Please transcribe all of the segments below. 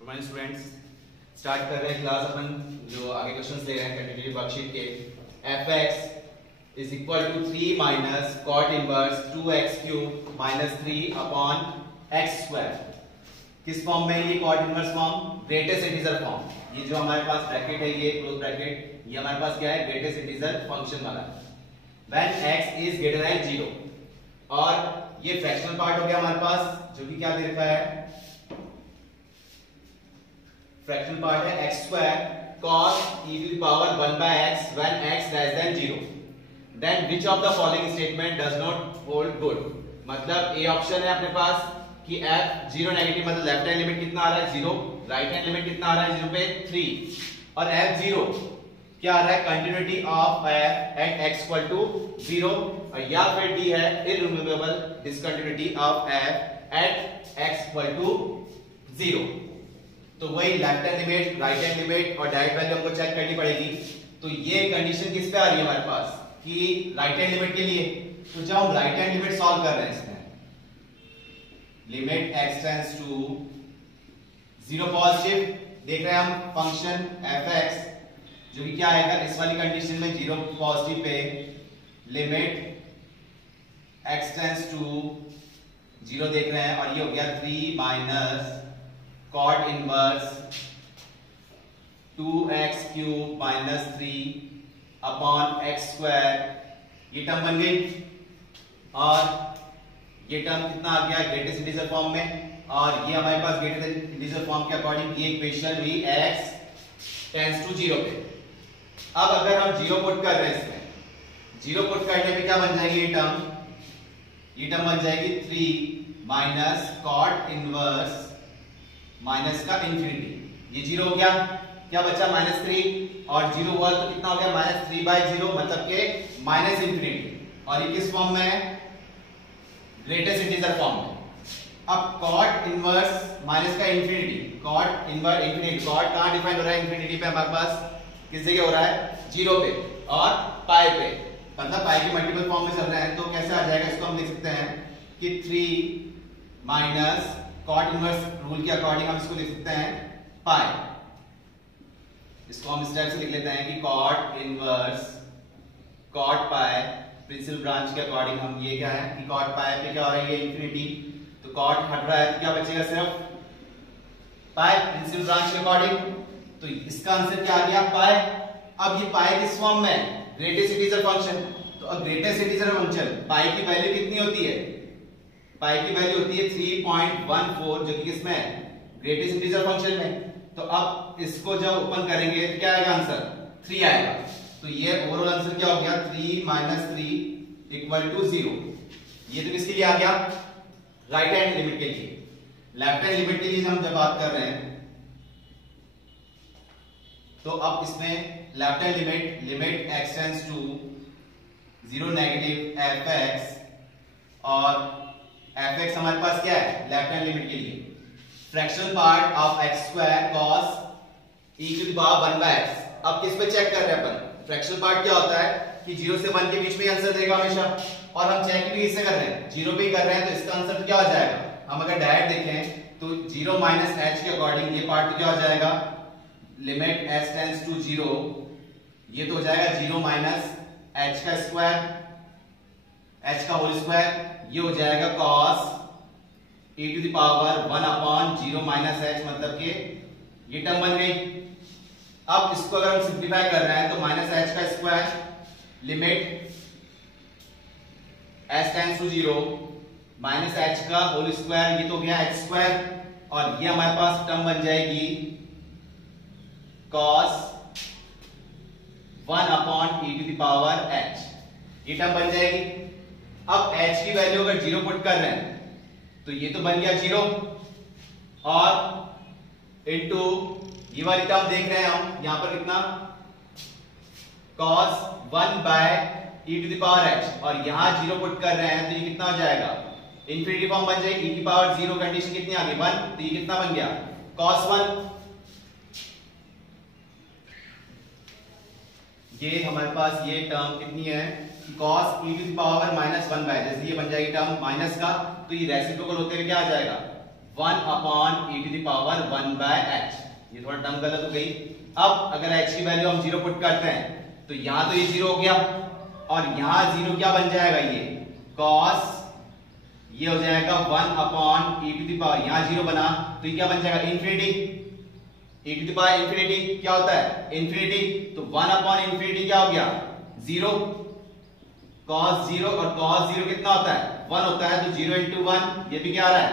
Good morning students. Start कर रहे हैं क्लास अपन जो आगे क्वेश्चंस ले रहे हैं कंटिन्यूटी वर्कशीट के। fx is equal to 3 minus cot inverse 2x cube minus 3 upon x square. किस फॉर्म में? ये cot inverse form, greatest integer form. ये जो हमारे पास ब्रैकेट है, ये क्लोज ब्रैकेट, ये हमारे पास क्या है? ग्रेटेस्ट इंटीजर फंक्शन वाला। When x is greater than 0, और ये फ्रैक्शनल पार्ट हो गया हमारे पास, जो कि क्या दे रखा है? फ्रैक्शनल पार्ट है x square cos e to the power 1 by x when x less than 0. Then which of the following statement does not hold good? मतलब a ऑप्शन है अपने पास कि f 0 नेगेटिव, मतलब लेफ्ट हैंड लिमिट कितना आ रहा है? 0, right hand limit कितना आ रहा है? 0 पे 3, और f 0 क्या आ रहा है? Continuity of f at x equal to 0, और या फिर d है irremovable discontinuity of f at x equal to 0। तो वही left hand limit, right hand limit और डायरेक्ट वैल्यू हमको चेक करनी पड़ेगी। तो ये कंडीशन किस पे आ रही है हमारे पास कि राइट हैंड लिमिट के लिए। तो जब हम राइट हैंड लिमिट सॉल्व कर रहे हैं इसमें, limit x tends to 0 positive, देख रहे हैं हम फंक्शन fx जो कि क्या आएगा इस वाली कंडीशन में 0 positive pay, limit x tends to 0 देख रहे हैं, और ये हो गया 3 minus cot inverse 2x cube minus 3 upon x square. ये टर्म बन गई, और ये टर्म कितना आ गया? ग्रेटेस्ट इंटीजर फॉर्म में, और ये हमारे पास ग्रेटेस्ट इंटीजर फॉर्म के अकॉर्डिंग ये इक्वेशन हुई x टेंड्स टू 0 पे। अब अगर हम 0 पुट कर रहे हैं इसमें, 0 पुट करने पे क्या बन जाएगी? ये टर्म बन जाएगी 3 माइनस कॉट इनवर्स माइनस का इंफिनिटी। ये 0 हो गया, क्या बचा? -3, और 0 हुआ तो कितना हो गया? -3/0, मतलब के माइनस इंफिनिटी। और ये किस फॉर्म में है? ग्रेटेस्ट इंटीजर फॉर्म में। अब कॉट इनवर्स माइनस का infinity, cot inverse infinity, cot कहां डिफाइन हो रहा है? इंफिनिटी पे हमारे पास किस जगह हो रहा है? 0 पे और पाई पे, मतलब पाई के मल्टीपल फॉर्म में चल रहा है। तो कैसे आ जाएगा? इसको हम लिख सकते हैं कि 3 माइनस कॉट इनवर्स रूल के अकॉर्डिंग हम इसको लिख सकते हैं पाई। इसको हम इस टाइप से लिख लेते हैं कि cot inverse cot pi principal branch के अकॉर्डिंग हम ये क्या है कि कॉट पाई पे क्या हो रहा है? ये इंफिनिटी, तो कॉट हट रहा है तो क्या बचेगा? सिर्फ पाई प्रिंसिपल ब्रांच के अकॉर्डिंग। तो इसका आंसर क्या आ गया? पाई। अब ये पाई किस फॉर्म में? Greatest integer function. तो अब ग्रेटेस्ट इंटीजर फंक्शन पाई की वैल्यू कितनी होती है? पाई की वैल्यू होती है 3.14, जो कि किसमें है? ग्रेटेस्ट इंटीजर फंक्शन में। तो अब इसको जब ओपन करेंगे तो क्या आएगा आंसर? 3 आएगा। तो ये ओवरऑल आंसर क्या हो गया? 3 माइनस 3 इक्वल टू 0। ये तो किसके लिए आ गया? राइट हैंड लिमिट के लिए। लेफ्ट हैंड लिमिट के लिए हम जब बात कर रहे हैं, तो अब इसमें left hand limit x tends to 0 negative fx, और fx हमारे पास क्या है? लेफ्ट हैंड लिमिट के लिए fractional part of x square cos e to the power 1 by x। अब किस पे चेक कर रहे हैं अपन? फ्रैक्शनल पार्ट क्या होता है कि 0 से 1 के बीच में आंसर देगा हमेशा, और हम चेक भी इससे कर रहे हैं, 0 पे ही कर रहे हैं, तो इसका आंसर तो क्या हो जाएगा? हम अगर डायरेक्ट देखें तो 0 माइनस h के अकॉर्डिंग ये पार्ट तो क्या हो जाएगा? लिमिट s टेंड्स टू 0, ये तो हो जाएगा 0 माइनस h का स्क्वायर, h का होल स्क्वायर, ये हो जाएगा cos e to the power 1 upon 0 minus h, मतलब के ये टर्म बन गई। अब इसको अगर हम सिंप्लीफाई कर रहे हैं तो माइनस h का square, limit s tends to 0 minus h का होल स्क्वायर, ये तो हो गया h स्क्वायर, और ये हमारे पास टर्म बन जाएगी cos 1 upon e to the power h, ये टर्म बन जाएगी। अब h की वैल्यू अगर 0 पुट कर रहे हैं तो ये तो बन गया 0, और इनटू ये वाली टर्म देख रहे हैं हम यहां पर कितना? cos 1 by e to the power h, और यहां 0 पुट कर रहे हैं तो ये कितना हो जाएगा? इंफिनिटी फॉर्म बन जाएगी। e की पावर 0 कंडीशन कितनी आ गई? 1, तो ये कितना बन गया? cos 1। ये हमारे पास ये टर्म कितनी है? cos e to the power -1 by, जैसे ये बन जाएगी टर्म माइनस का, तो ये रेसिप्रोकल होते हुए क्या आ जाएगा? 1 upon e to the power 1 by h। ये थोड़ा टर्म गलत हो गई। अब अगर h की वैल्यू हम 0 पुट करते हैं तो यहां तो ये 0 हो गया और यहां 0 क्या बन जाएगा, ये cos, ये हो जाएगा 1 upon e to the power, यहां 0 बना तो ये क्या बन जाएगा, infinity. e to the power infinity क्या होता है, इंफिनिटी। तो 1 अपॉन इंफिनिटी क्या हो गया, 0। cos 0 और cos 0 कितना होता है, 1 होता है। तो 0 इंटू 1, ये भी क्या आ रहा है,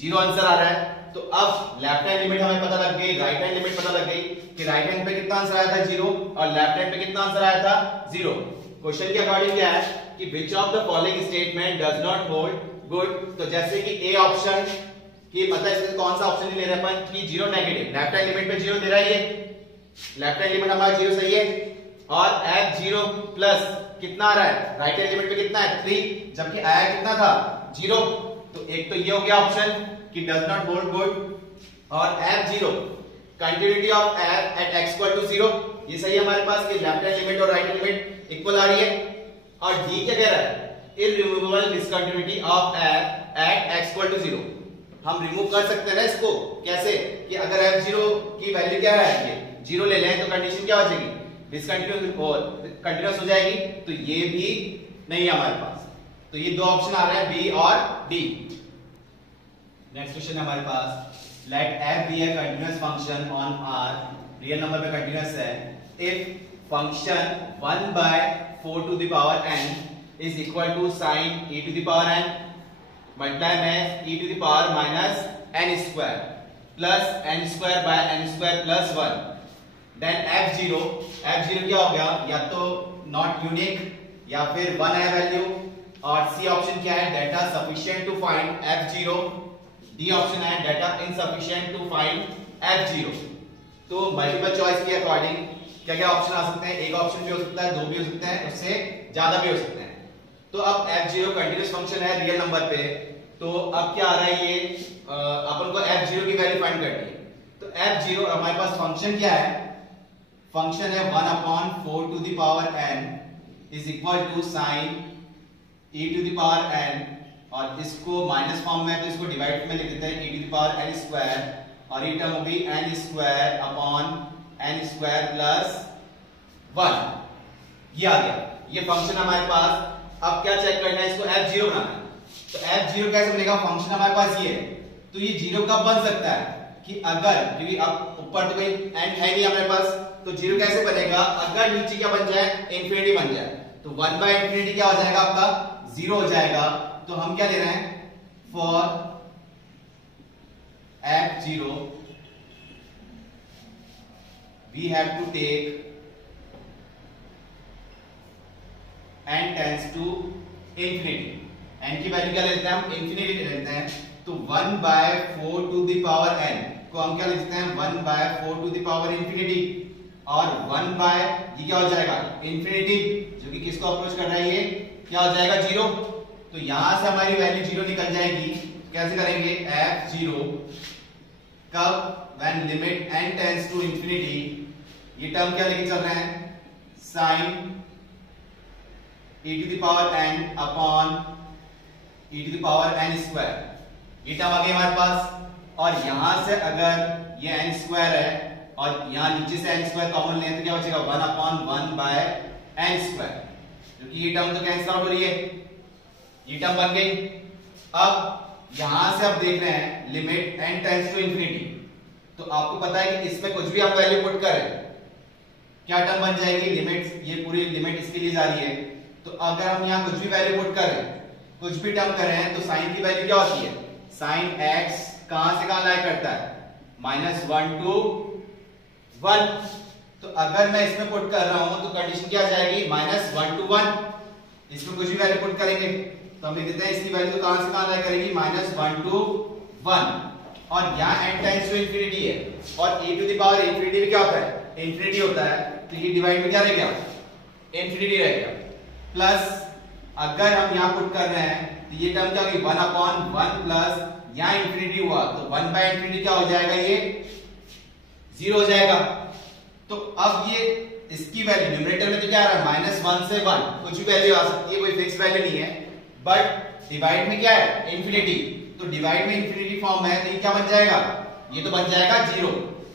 0 आंसर आ रहा है। तो अब लेफ्ट हैंड लिमिट हमें पता लग गई, राइट हैंड लिमिट पता लग गई कि राइट हैंड पे कितना आंसर आया था, 0, और लेफ्ट हैंड पे कितना आंसर आया था, 0। क्वेश्चन के अकॉर्डिंग क्या है कि which of the following statement does not hold good. तो जैसे कि ए ऑप्शन कि मतलब इसमें कौन सा ऑप्शन ले रहे हैं अपन कि 0 नेगेटिव, लेफ्ट हैंड लिमिट पे 0 दे रहा है, ये लेफ्ट हैंड लिमिट हमारा 0 सही है। और f 0 प्लस कितना आ रहा है, राइट हैंड लिमिट पे कितना है, 3, जबकि आया कितना था, 0। तो एक तो ये हो गया ऑप्शन कि डज नॉट होल्ड गुड। और f0 continuity of f at x equal to 0, ये सही है हमारे पास कि लेफ्ट हैंड लिमिट और राइट हैंड लिमिट इक्वल आ रही है। और d क्या कह रहा है, irremovable discontinuity of f at x equal to 0। हम रिमूव कर सकते हैं ना इसको, कैसे कि अगर f0 की वैल्यू क्या है, ये 0 ले लें तो कंडीशन क्या हो जाएगी, डिसकंटिन्यूस और कंटीन्यूअस हो जाएगी। तो ये भी नहीं है हमारे पास। तो ये दो ऑप्शन आ रहे हैं बी और डी। नेक्स्ट क्वेश्चन है हमारे पास, let f be a continuous function on r, real number पे कंटीन्यूअस है, if function 1 by 4 to the power n is equal to sin e to the power n multiply में e to the power minus n square plus n square by n square plus 1, then f0 क्या हो गया, या तो not unique या फिर 1 है value. और सी ऑप्शन क्या है, data sufficient to find f0। D option है data insufficient to find f0। तो मल्टीपल चॉइस के अकॉर्डिंग क्या क्या ऑप्शन आ सकते हैं, एक ऑप्शन भी हो सकता है, दो भी हो सकते हैं, उससे ज्यादा भी हो सकते हैं। तो अब f0 कंटीन्यूअस फंक्शन है रियल नंबर पे, तो अब क्या आ रहा है, ये अपन को f0 की वैल्यू फाइंड करनी है। तो f0 हमारे पास फंक्शन क्या है, फंक्शन है 1 upon 4 to the power n is equal to sine e to the power n, और इसको माइनस फॉर्म में तो इसको डिवाइड में लिख देते हैं e to the power n square, और ये टर्म होगी n square upon n square plus 1। ये आ गया, ये फंक्शन हमारे पास। अब क्या चेक करना है, इसको f0 बनाना है। तो f0 कैसे बनेगा, फंक्शन हमारे पास ये है, तो ये 0 कब बन सकता है कि अगर, क्योंकि अब ऊपर तो कोई n है नहीं हमारे पास, तो 0 कैसे बनेगा, अगर नीचे क्या बन जाए, इंफिनिटी बन जाए। तो 1 बाय इंफिनिटी क्या हो जाएगा आपका, 0 हो जाएगा। तो हम क्या ले रहे हैं, for f0 we have to take n tends to infinity। n की वैल्यू क्या लेते हैं हम, इंफिनिटी ले लेते हैं। तो 1 by 4 to the power n को हम क्या लिखते हैं, 1 by 4 to the power infinity, और 1 by ये क्या हो जाएगा, इंफिनिटी, जो कि किसको अप्रोच कर रहा है, ये क्या हो जाएगा, 0। तो यहां से हमारी वैल्यू 0 निकल जाएगी। कैसे करेंगे, f0 कब, when limit n tends to infinity, ये टर्म क्या लेके चल रहे हैं, sin e to the power n upon e to the power n square, ये टर्म आ गई हमारे पास। और यहां से अगर ये n स्क्वायर है और यहां नीचे से n स्क्वायर कॉमन लें तो क्या बचेगा, 1 अपॉन 1 बाय n स्क्वायर, क्योंकि ये टर्म तो कैंसिल आउट हो रही है, ये टर्म बन गई। अब यहां से आप देख रहे हैं limit n tends to infinity, तो आपको पता है कि इसमें कुछ भी हम वैल्यू पुट करें क्या टर्म बन जाएगी, लिमिट, ये पूरी लिमिट इसके लिए जा रही है। तो अगर हम यहाँ कुछ भी वैल्यू पुट करें, कुछ भी टर्म करें, तो साइन की वैल्यू क्या होती है, साइन x कहां से कहां लाई करता है, -1 to 1। तो अगर मैं इसमें पुट कर रहा हूं तो कंडीशन क्या आ जाएगी, -1 to 1। इसमें कुछ भी वैल्यू पुट करेंगे तो हम लिख देते हैं इसकी वैल्यू कहां से कहां लाई करेगी, -1 to 1। और यहाँ n टेंड्स टू इंफिनिटी है, और e to the power infinity भी क्या होता है, इंफिनिटी होता है। तो ये डिवाइड में क्या रह गया, इंफिनिटी रह गया। प्लस अगर हम यहाँ पुट कर रहे हैं तो ये टर्म क्या होगी, 1 अपॉन 1 प्लस यहाँ इंफिनिटी हुआ तो 1 बाय इंफिनिटी क्या हो जाएगा, ये 0 हो जाएगा। तो अब ये इसकी वैल्यू न्यूमरेटर में तो क्या आ रहा है, -1 से 1, कुछ भी वैल्यू आ सकती है, कोई फिक्स वैल्यू नहीं है। बट डिवाइड में क्या है, इंफिनिटी, तो डिवाइड में इंफिनिटी फॉर्म है, तो ये क्या बन जाएगा, ये तो बन जाएगा 0।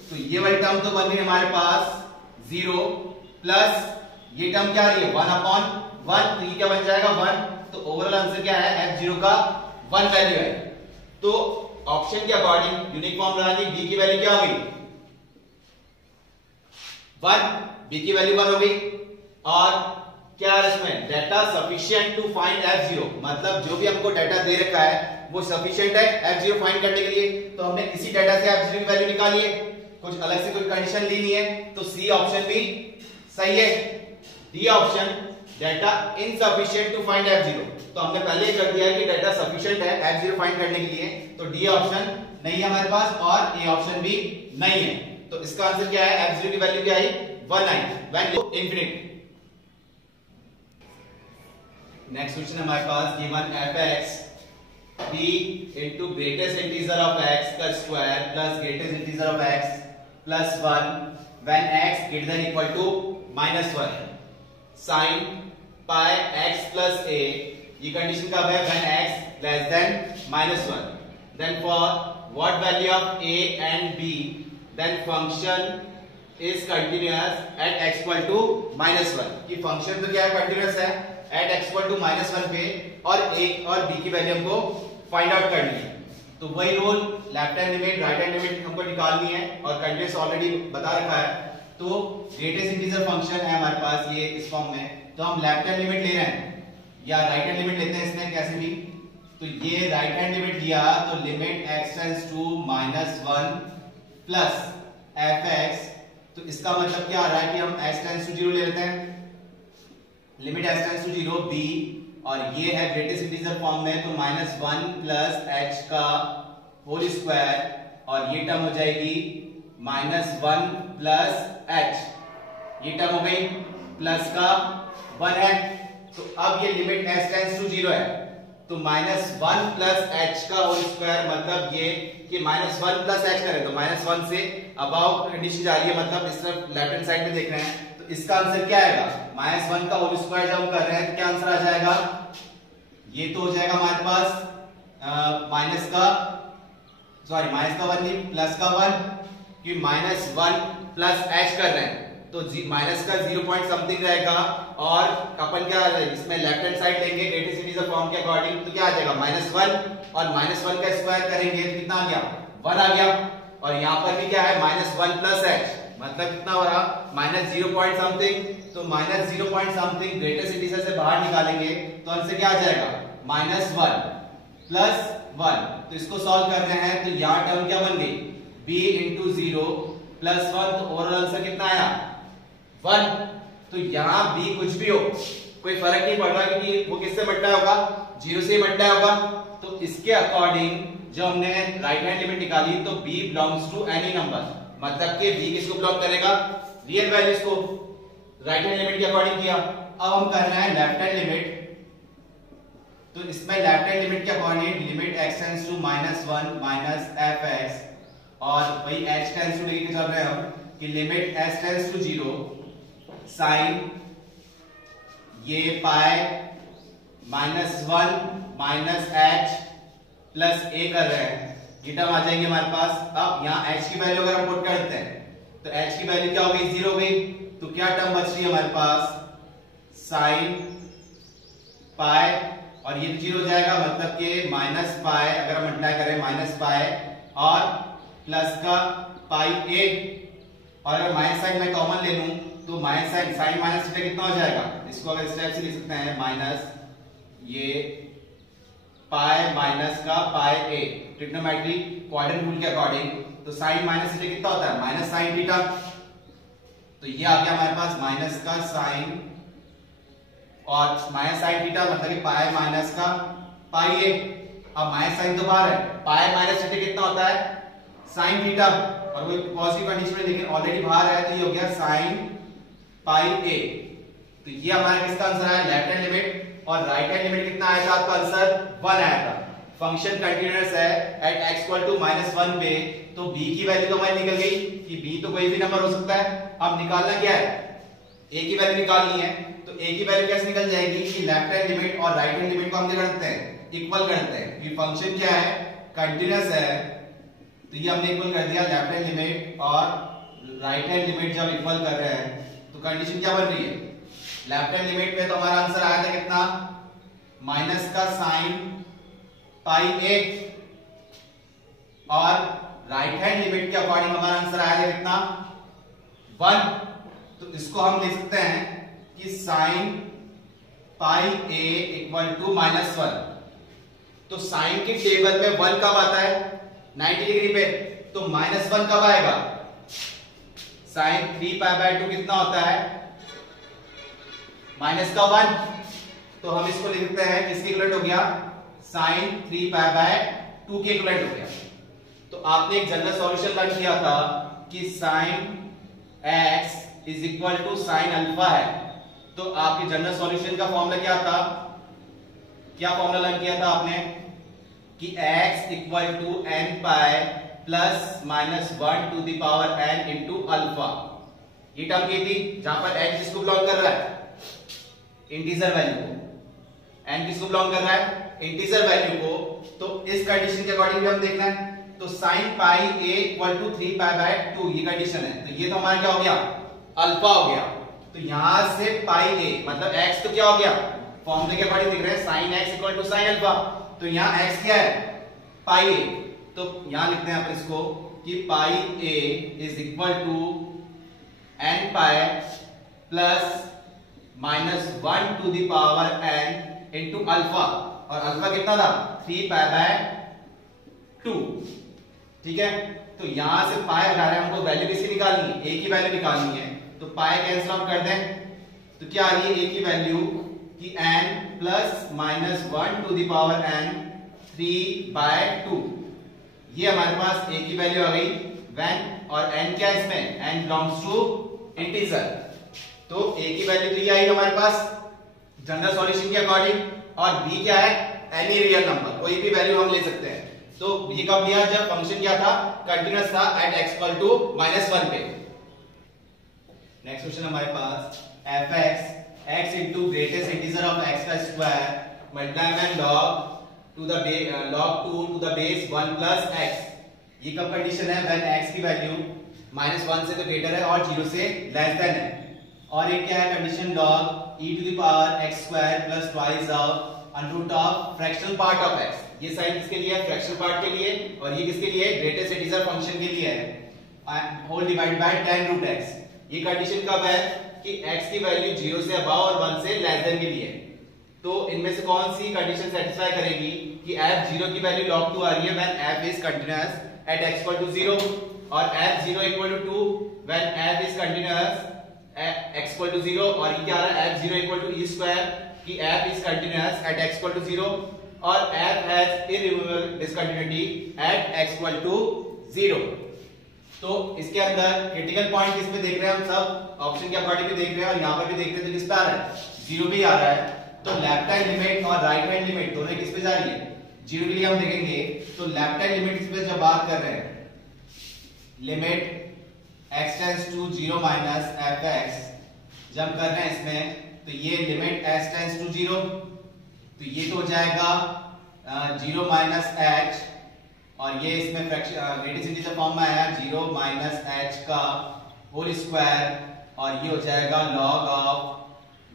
तो ये वाली टर्म तो बन गई हमारे पास 0 प्लस ये टर्म क्या आ रही है 1/1, तो ये क्या बन जाएगा 1। तो ओवरऑल आंसर क्या है, f0 का 1 वैल्यू है। तो ऑप्शन के अकॉर्डिंग यूनिक फॉर्म लगानी, b की वैल्यू क्या हो गई 1, b की वैल्यू 1 हो गई। और क्या है इसमें, data sufficient to find f0, मतलब जो भी हमको डाटा दे रखा है वो सफिशिएंट है f0 फाइंड करने के लिए। तो हमने इसी डाटा से f0 की वैल्यू निकाली है, कुछ अलग से कोई कंडीशन ली नहीं है। तो सी ऑप्शन भी सही है। D option data insufficient to find f0, तो हमने पहले ही कर दिया है कि डाटा सफिशिएंट है f0 फाइंड करने के लिए। तो डी ऑप्शन नहीं है हमारे पास और ए ऑप्शन भी नहीं है। तो इसका आंसर क्या है, f0 की वैल्यू क्या आई 1 आई व्हेन इंफिनिट। नेक्स्ट क्वेश्चन हमारे पास given fx b into greatest integer of x का square plus greatest integer of x plus 1 when x greater than equal to -1 sin pi x plus a, ये condition कब है, when x less than -1, then for what value of a and b then function is continuous at x equal to -1, कि function तो क्या है continuous है at x equal to -1 पे, और a और b की वैल्यू हमको फाइंड आउट करनी है। तो वही rule, left hand limit right hand limit हमको निकालनी है और कंटीन्यूअस ऑलरेडी बता रखा है। तो ग्रेटेस्ट इंटीजर फंक्शन है हमारे पास ये इस फॉर्म में, तो हम लेफ्ट हैंड लिमिट ले रहे हैं या राइट हैंड लिमिट लेते हैं इसमें कैसे भी। तो ये राइट हैंड लिमिट लिया तो limit x tends to -1 plus fx, तो इसका मतलब क्या आ रहा है कि हम x टेंड्स टू 0 ले लेते हैं, limit x tends to 0 b, और ये है ग्रेटेस्ट इंटीजर फॉर्म में, तो -1 प्लस h का होल स्क्वायर, और ये टर्म हो जाएगी -1 प्लस h, ये टर्म हो गई प्लस का 1 है। तो अब ये लिमिट x टेंड्स टू 0 है, तो -1 प्लस h का होल स्क्वायर, मतलब ये कि -1 प्लस h करें तो -1 से अबव कंडीशन जा रही है, मतलब इस तरफ लेफ्ट हैंड साइड में देख रहे हैं। तो इसका आंसर क्या आएगा, -1 का होल स्क्वायर जब हम कर रहे हैं तो क्या आंसर आ जाएगा, ये तो हो जाएगा हमारे पास माइनस का 1 नहीं प्लस का 1, कि -1 प्लस h कर रहे हैं तो माइनस का 0 पॉइंट समथिंग रहेगा, और अपन क्या इसमें लेफ्ट हैंड साइड लेंगे ग्रेटेस्ट इंटीजर फॉर्म के अकॉर्डिंग, तो क्या आ जाएगा -1 और -1 का स्क्वायर करेंगे तो कितना आ गया 1 आ गया, और यहाँ पर भी क्या है -1 प्लस h, मतलब कितना हो रहा -0 पॉइंट समथिंग, तो -0 पॉइंट समथिंग ग्रेटेस्ट इंटीजर से बाहर निकालेंगे तो आंसर क्या आ जाएगा -1 प्लस 1। तो इसको सॉल्व कर रहे हैं तो यहाँ टर्म क्या बन गई b इंटू 0 प्लस 1, तो ओवरऑल आंसर कितना आया 1। तो यहाँ b कुछ भी हो कोई फर्क नहीं पड़ रहा, क्योंकि वो किससे मल्टीप्लाई होगा 0 से मल्टीप्लाई होगा। तो इसके अकॉर्डिंग जो हमने राइट हैंड लिमिट निकाली तो b belongs to any number, मतलब कि b किसको बिलोंग करेगा, रियल वैल्यूज को, राइट हैंड लिमिट के अकॉर्डिंग किया। अब हम कर रहे हैं लेफ्ट हैंड लिमिट, तो इसमें लेफ्ट हैंड लिमिट के according limit x tends to -1 minus fx, और वही h टेंड्स टू लेके चल रहे हैं हम कि limit h tends to 0 sine ये pi -1 minus h plus a कर रहे हैं, ये टर्म आ जाएगी हमारे पास। अब यहाँ h की वैल्यू अगर हम पुट करते हैं तो h की वैल्यू क्या हो गई 0 हो गई, तो क्या टर्म बच रही है हमारे पास साइन पाई, और ये 0 हो जाएगा, मतलब कि माइनस पाई अगर हम मल्टीप्लाई करें माइनस पाई और प्लस का पाई a, और अगर माइनस साइन मैं कॉमन ले लूं तो माइनस साइन माइनस थीटा कितना हो जाएगा, इसको अगर इस टाइप से लिख सकते हैं माइनस ये पाई माइनस का पाई a, ट्रिग्नोमेट्री क्वाड्रेंट रूल के अकॉर्डिंग, तो साइन माइनस थीटा कितना होता है माइनस साइन थीटा, तो ये आ गया हमारे पास माइनस का साइन और माइनस साइन थीटा, मतलब कि पाई माइनस का पाई a। अब माइनस साइन तो बाहर है, पाई माइनस थीटा कितना होता है साइन थीटा, और वो पॉजिटिव कंडीशन में लेकिन ऑलरेडी बाहर है, तो ये हो गया साइन पाई a। तो ये हमारा किसका आंसर आया लेफ्ट हैंड लिमिट, और राइट हैंड लिमिट कितना आया था आपका आंसर 1 आया था। फंक्शन कंटीन्यूअस है एट x इक्वल टू -1 पे, तो b की वैल्यू तो हमारी निकल गई कि b तो कोई भी नंबर हो सकता है। अब निकालना क्या है, a की वैल्यू निकालनी है, तो a की वैल्यू कैसे निकल जाएगी कि लेफ्ट हैंड लिमिट और राइट हैंड लिमिट को हम क्या करते हैं इक्वल करते हैं, ये फंक्शन क्या है कंटिन्यूअस है तो ये हमने इक्वल कर दिया लेफ्ट हैंड लिमिट और राइट हैंड लिमिट जब इक्वल कर रहे हैं तो कंडीशन क्या बन रही है, लेफ्ट हैंड लिमिट में तो हमारा आंसर आया था कितना, माइनस का साइन पाई ए, और राइट हैंड लिमिट के अकॉर्डिंग हमारा आंसर आया था कितना, 1। तो इसको हम लिख सकते हैं कि sine pi A equal to -1। तो साइन के टेबल में 1 कब आता है 90 डिग्री पे, तो -1 कब आएगा, साइन 3π/2 कितना होता है -1। तो हम इसको लिख सकते हैं किसके इक्वलेंट हो गया, साइन 3π/2 के इक्वलेंट हो गया। तो आपने एक जनरल सॉल्यूशन लर्न किया था कि sine x is equal to sine alpha है। तो आपके जनरल सॉल्यूशन का फॉर्मूला क्या था, क्या फॉर्मूला लर्न किया था आपने कि x equal to n pi plus -1 to the power n into alpha. ये टर्म की थी जहां पर x किसको बिलोंग कर रहा है, इंटीजर वैल्यू को, n किसको बिलोंग कर रहा है, इंटीजर वैल्यू को। तो इस कंडीशन के अकॉर्डिंग भी हम देखना है, तो sine pi a equal to 3π/2 ये कंडीशन है। तो ये तो हमारा क्या हो गया, अल्फा हो गया। तो यहां से पाई a मतलब x तो क्या हो गया, फॉर्मूले के अकॉर्डिंग देख रहे हैं sine x equal to sine alpha. तो यहां x क्या है, पाई a। तो यहां लिखते हैं अपन इसको कि pi a is equal to n pi plus -1 to the power n into alpha, और अल्फा कितना था 3π/2। ठीक है, तो यहां से पाई हटा रहे हैं, हमको वैल्यू किसकी निकालनी है, a की वैल्यू निकालनी है। तो पाई कैंसिल आउट कर दें तो क्या आ रही है a की वैल्यू कि n plus -1 to the power n 3/2। ये हमारे पास a की वैल्यू आ गई when, और n क्या है इसमें, n बिलोंग्स टू इंटीजर। तो a की वैल्यू तो ये आई हमारे पास जनरल सॉल्यूशन के अकॉर्डिंग, और b क्या है, एनी रियल नंबर, कोई भी वैल्यू हम ले सकते हैं। तो ये कब लिया, जब फंक्शन क्या था, कंटीन्यूअस था एट x इक्वल टू -1 पे। नेक्स्ट क्वेश्चन हमारे पास fx x into greatest integer of x का square multiply by log 2 to the base 1 plus x। ये कब कंडीशन है, when x की वैल्यू -1 से तो ग्रेटर है और 0 से लेस देन है। और ये क्या है condition, log e to the power x square plus twice of under root of fractional part of x। ये साइन किसके लिए है, फ्रैक्शनल पार्ट के लिए, और ये किसके लिए, ग्रेटेस्ट इंटीजर फंक्शन के लिए है, whole divide by tan root x। ये कंडीशन कब है कि x की वैल्यू 0 से अबव और 1 से लेस देन के लिए। तो इनमें से कौन सी कंडीशन सेटिस्फाई करेगी कि f 0 की वैल्यू log 2 आ रही है when f is continuous at x equal to 0, और f 0 equal to 2 when f is continuous at x equal to 0, और ये क्या आ रहा है f 0 equal to e square कि f is continuous at x equal to 0, और f has irremovable discontinuity at x equal to 0। तो इसके अंदर क्रिटिकल पॉइंट किस पे देख रहे हैं हम, सब ऑप्शन के अकॉर्डिंग भी देख रहे हैं, और यहां पर भी देख रहे हैं तो किस पे आ रहा है, 0 भी आ रहा है। तो लेफ्ट हैंड लिमिट और राइट हैंड लिमिट दोनों किस पे जा रही है, 0 के लिए हम देखेंगे। तो लेफ्ट हैंड लिमिट पे जब बात कर रहे हैं, limit x tends to 0 minus fx जब कर रहे हैं इसमें, तो ये लिमिट x टेंड्स टू 0, तो ये तो हो जाएगा 0 माइनस h, और ये इसमें ग्रेटेस्ट इंटीजर फॉर्म में आया 0 माइनस h का होल स्क्वायर, और ये हो जाएगा log ऑफ,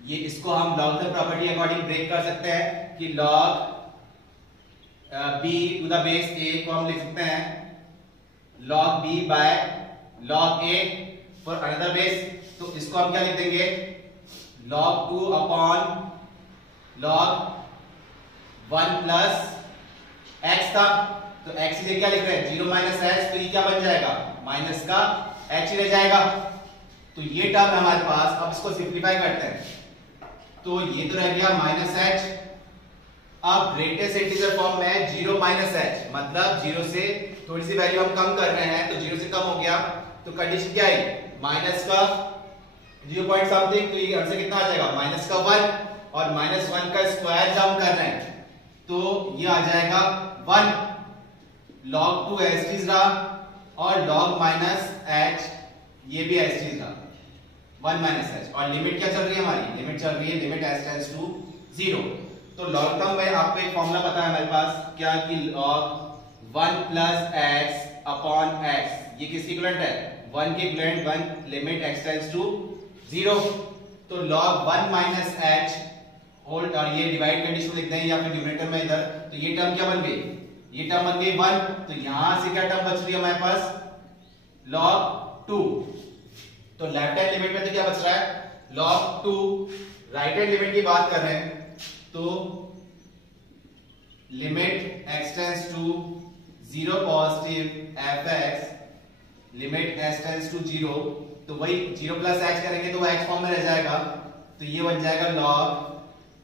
ये इसको हम लॉगरिथम प्रॉपर्टी अकॉर्डिंग ब्रेक कर सकते हैं कि log b to the base a को हम लिख सकते हैं log b by log a for another base. तो इसको हम क्या लिख देंगे, log 2 upon log 1 plus x था, तो x से क्या लिख रहे हैं 0 माइनस h, तो ये क्या बन जाएगा, माइनस का h रह जाएगा। तो ये टर्म हमारे पास, अब इसको सिंप्लीफाई करते हैं, तो ये तो रह गया माइनस h। अब ग्रेटेस्ट इंटीजर फॉर्म में 0 माइनस h मतलब 0 से थोड़ी सी वैल्यू हम कम कर रहे हैं, तो 0 से कम हो गया, तो कंडीशन क्या है, माइनस का 0 पॉइंट समथिंग, तो ये आंसर कितना आ जाएगा, माइनस का 1, और माइनस 1 का स्क्वायर जब हम कर रहे हैं तो ये आ जाएगा 1 log 2 एस टी रहा, और log माइनस h ये भी एस टी रहा 1 माइनस h, और लिमिट क्या चल रही है हमारी, लिमिट चल रही है लिमिट h टेंड्स टू 0। तो लॉगरिथम में आपको एक फॉर्मूला पता है हमारे पास क्या, कि log 1 plus x upon x, ये किसकी इक्विवेलेंट है? 1 के equivalent 1 limit x tends to 0। तो log 1 माइनस एच होल, और ये डिवाइड कंडीशन लिखते हैं या फिर न्यूमरेटर में इधर, तो ये टर्म क्या बन गई? ये टर्म बन गई 1। तो यहां से क्या टर्म बच रही है हमारे पास? log 2। तो लेफ्ट हैंड लिमिट में तो क्या बच रहा है? log 2। राइट हैंड लिमिट की बात कर रहे हैं तो limit x tends to 0 positive fx limit s tends to 0, तो वही 0 प्लस h करेंगे तो वो x फॉर्म में रह जाएगा। तो ये बन जाएगा log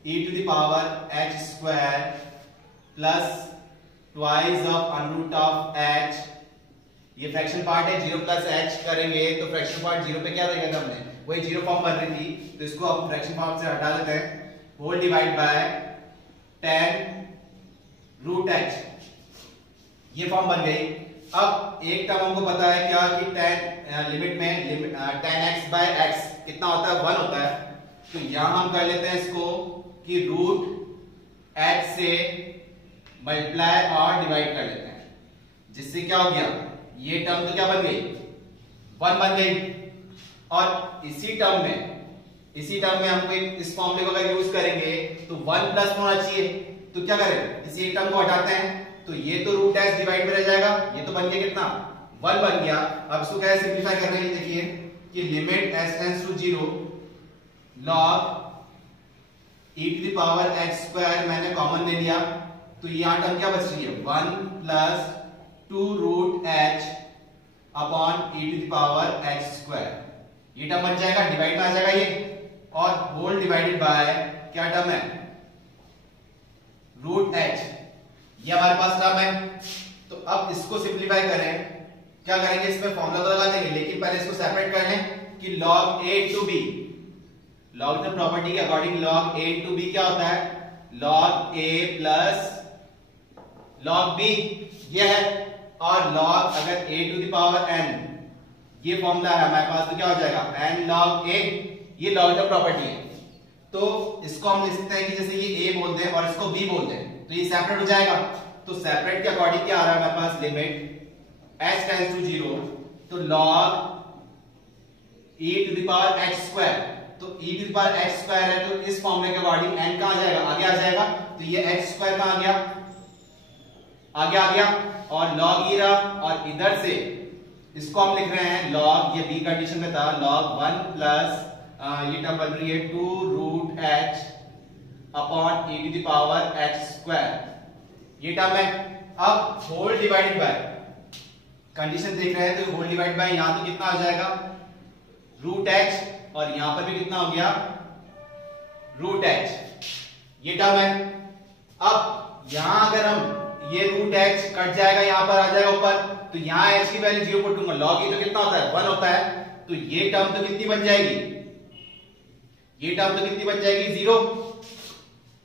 e to the power h square plus twice of under root of h। ये फ्रैक्शन पार्ट है, 0 प्लस h करेंगे तो फ्रैक्शन पार्ट 0 पे क्या रहेगा? हमने वही 0 फॉर्म बन रही थी, तो इसको अब फ्रैक्शन फॉर्म से हटा लेते हैं। Whole divide by tan root h, ये फॉर्म बन गई। अब एक टर्म हमको पता है क्या कि tan लिमिट में tan x बाय x कितना होता है? 1 होता है। तो यहां हम कर लेते हैं इसको कि रूट h से मल्टीप्लाई और डिवाइड कर लेते हैं, जिससे क्या हो गया? ये टर्म तो क्या बन गई? 1 बन गई। और इसी टर्म में हमको इस फॉर्मूले को अगर यूज करेंगे तो 1 प्लस होना चाहिए। तो क्या करें? इसी एक टर्म को हटाते हैं तो ये तो रूट एच डिवाइड में रह जाएगा। ये तो बन गया कितना? 1 बन गया। अब इसको कैसे सिंपलीफाई कर रहे हैं? देखिए कि limit s tends to 0 log e to the power x square मैंने कॉमन ले लिया, तो यहां टर्म क्या बच रही है? 1 plus 2 root h upon e to the power x square. ये टर्म बन जाएगा, डिवाइड में आ जाएगा ये, और होल डिवाइडेड बाय क्या टर्म है? Root h। ये हमारे पास टर्म है। तो अब इसको सिंपलीफाई करें, क्या करेंगे? इसमें फॉर्मूला तो लगा देंगे, लेकिन पहले इसको सेपरेट कर लें कि log a to b, log the property के according log a to b क्या होता है? log a plus log b, ये है। और log अगर a to the power n, ये फॉर्मूला है हमारे पास, तो क्या हो जाएगा? n log a, ये log द प्रॉपर्टी है। तो इसको हम लिख सकते हैं कि जैसे ये a बोल दें और इसको b बोल दें, तो ये सेपरेट हो जाएगा। तो सेपरेट के अकॉर्डिंग क्या आ रहा है हमारे पास? लिमिट h टेंड्स टू 0, तो log e to the power x square, तो e to the power x square है, तो इस फॉर्मूले के अकॉर्डिंग n कहां आ जाएगा? आगे आ जाएगा। तो ये x स्क्वायर कहां आ गया? आगे आ गया। और log e रहा, और इधर से इसको हम लिख रहे हैं log, ये b कंडीशन में था, log 1 प्लस ये टर्म बन रही है 2 root h upon e to the power x square, ये टर्म है। अब होल डिवाइडेड बाय कंडीशन देख रहे हैं, तो होल डिवाइड बाय यहां तो कितना आ जाएगा? रूट h, और यहां पर भी कितना हो गया? रूट h, ये टर्म है। अब यहां अगर हम ये रूट h कट जाएगा, यहां पर आ जाएगा ऊपर, तो यहां h की वैल्यू 0 पुट करूंगा, log e तो कितना होता है? 1 होता है। तो ये टर्म तो कितनी बन जाएगी? ये टर्म तो कितनी बन जाएगी? 0,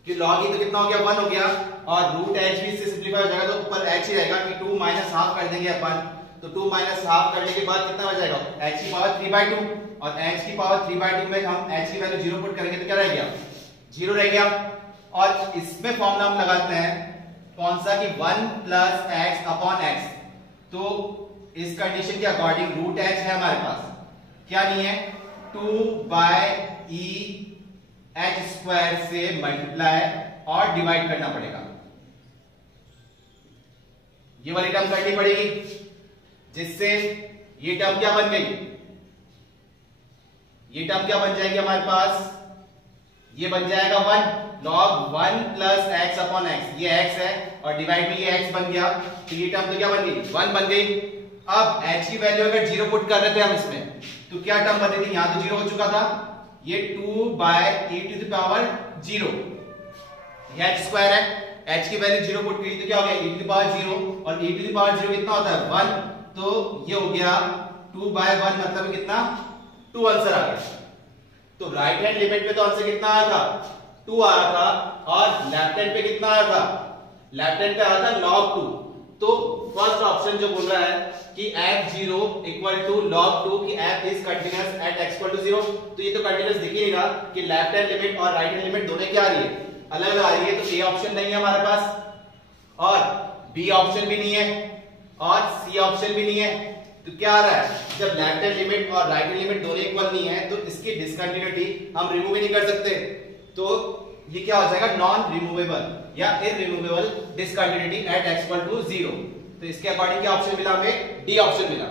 कि log e तो कितना हो गया? 1 हो गया। और रूट h भी इससे सिंपलीफाई हो जाएगा, तो ऊपर h ही रहेगा कि 2 माइनस हाफ कर देंगे अपन, तो 2 माइनस हाफ करने के बाद कितना हो जाएगा? h की पावर 3/2, और h की पावर 3/2 में हम h की वैल्यू 0 पुट करेंगे तो क्या रह गया? 0 रह गया। और इसमें फॉर्मूला हम लगाते हैं कौन सा? कि 1 प्लस x अपॉन x। तो इस कंडीशन के अकॉर्डिंग रूट h है हमारे पास, क्या नहीं है? 2 बाय e h स्क्वायर से मल्टीप्लाई और डिवाइड करना पड़ेगा, ये वाली टर्म करनी पड़ेगी, जिससे ये टर्म क्या बन गई? ये टर्म क्या बन जाएगी हमारे पास? ये बन जाएगा 1 log 1 plus x upon x, ये x है और डिवाइड में ये x बन गया, तो ये टर्म तो क्या बन गई? 1 बन गई। अब h की वैल्यू अगर 0 पुट कर रहे थे हम इसमें, तो क्या टर्म बन रही थी? यहां तो 0 हो चुका था, ये 2 by e to the power 0, ये h स्क्वायर है, h की वैल्यू 0 पुट की तो क्या हो गया? e टू द पावर 0, और e टू द पावर 0 कितना होता है? 1, तो ये हो गया 2 बाय 1, मतलब कितना? 2 आंसर आ गया। तो राइट हैंड लिमिट में तो आंसर कितना आया था? 2 आ रहा था, और लेफ्ट हैंड पे कितना आया था? लेफ्ट हैंड पे आया था log 2। तो फर्स्ट ऑप्शन जो बोल रहा है कि f0 इक्वल टू log 2 की f is continuous at x equal to 0, तो ये तो कंटीन्यूअस दिख ही नहीं रहा कि लेफ्ट हैंड लिमिट और राइट हैंड लिमिट दोनों क्या आ रही है? अलग अलग आ रही है, तो ए ऑप्शन नहीं है हमारे पास। और बी ऑप्शन भी नहीं है और सी ऑप्शन भी नहीं है। तो क्या आ रहा है, जब लेफ्ट हैंड लिमिट और राइट हैंड लिमिट दोनों इक्वल नहीं है तो इसकी डिसकंटिन्यूटी हम रिमूव ही नहीं कर सकते। तो ये क्या हो जाएगा, नॉन रिमूवेबल या इररिमूवेबल डिसकंटिन्यूटी एट x = 0। तो इसके अकॉर्डिंग क्या ऑप्शन मिला हमें, डी ऑप्शन मिला।